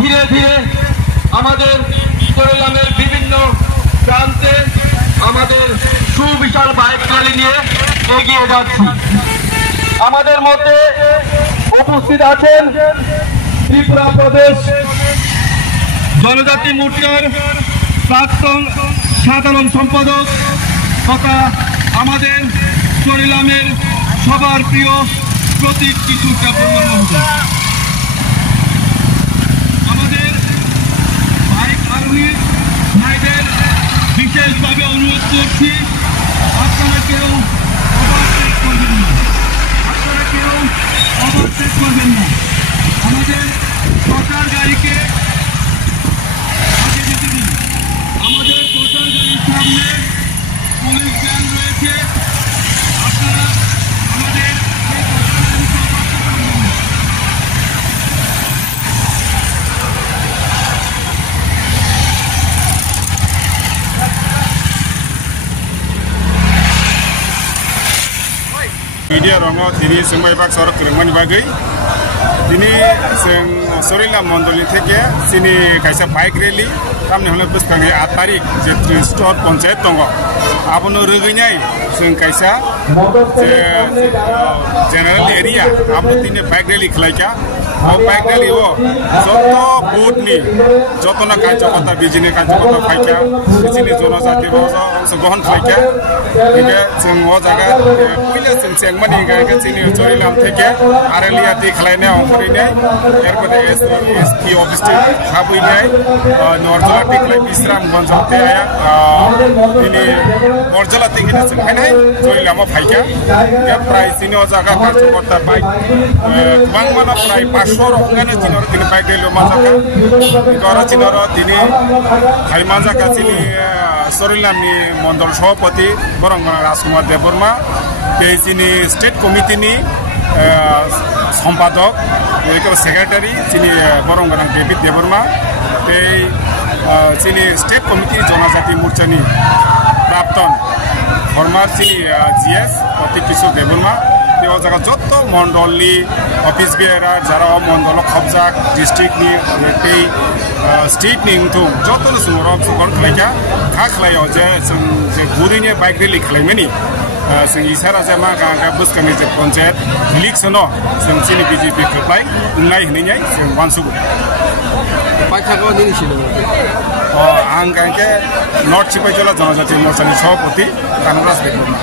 ধীরে ধীরে আমাদের চট্টগ্রামের বিভিন্ন প্রান্তে আমাদের সুবিশাল বাইক র্যালি নিয়ে এগিয়ে যাচ্ছি। আমাদের মধ্যে উপস্থিত আছেন ত্রিপুরা প্রদেশ জনজাতি মোর্চার প্রাক্তন সাধারণ সম্পাদক তথা আমাদের চট্টগ্রামের সবার প্রিয় প্রতীক কিশোর চাপড়ুয়া মহোদয়। আমাদের বাইক আরোহী ভাইদের বিশেষভাবে অনুরোধ করছি, আপনারা কেউ ওভারটেক করবেন না, আমাদের প্রচার গাড়িকে আগে যেতে দিন। আমাদের প্রচার গাড়ির সামনে পুলিশ ভ্যান রয়েছে, আপনারা আমাদের media rongo dini semai bak sorok kerengmani bagai dini seng Sorila Mondoli theke sini kaisa bike rally tamne hole buskangi 8 tarik je store panchayat tongo abono reginyai seng kaisa general area abo dine bike rally khlaika o bike rally o joto boot ni joto na kanchokota bijini kanchokota phaika sini jonojati rojo so gohon khlaika ege seng o jaga puila seng sengmani ga sini Chorilam theke arelia ti khlaine ongkhrine erbode SP office te khabui nei Norjala tiklai Bisram Gonjate aya ini Norjala tikina senghanai Chorilam phaika ya prai sini o jaga kanchokota bike bangmana prai 500 rokane jinor tini bike rally majaka gora jinor tini hai majaka sini Chorilam ni Mondol Sabhapati Borongona Rajkumar Deborma sini state committee ni সম্পাদক secretary যিনি বরংগনা David Debbarma যিনি state committee জনজাতি মোর্চানি প্রাক্তন former যিনি GS অতি কিশোর দেববর্মা জায়গা যত মন্ডলী অফিস বেরা যারা মন্ডল খবজাক ডিস্ট্রিক্ট নি স্টেট নি যত সুমরক সুগন খাইকা খা খালায় যে গুরিনে বাইক রেলি খালাইমানি जों इसारा जामा गांगा बुसकानि जे पंचायत इलेक्शनो जों सिनि बीजेपी खप्लाय उंनाय हनैनाय जों बानसुगु पाइखागो दिनिसिनो आं गांके नर्थ सिपाइजला जनजाति मोर्चानि सभापति कानराज देबबर्मा।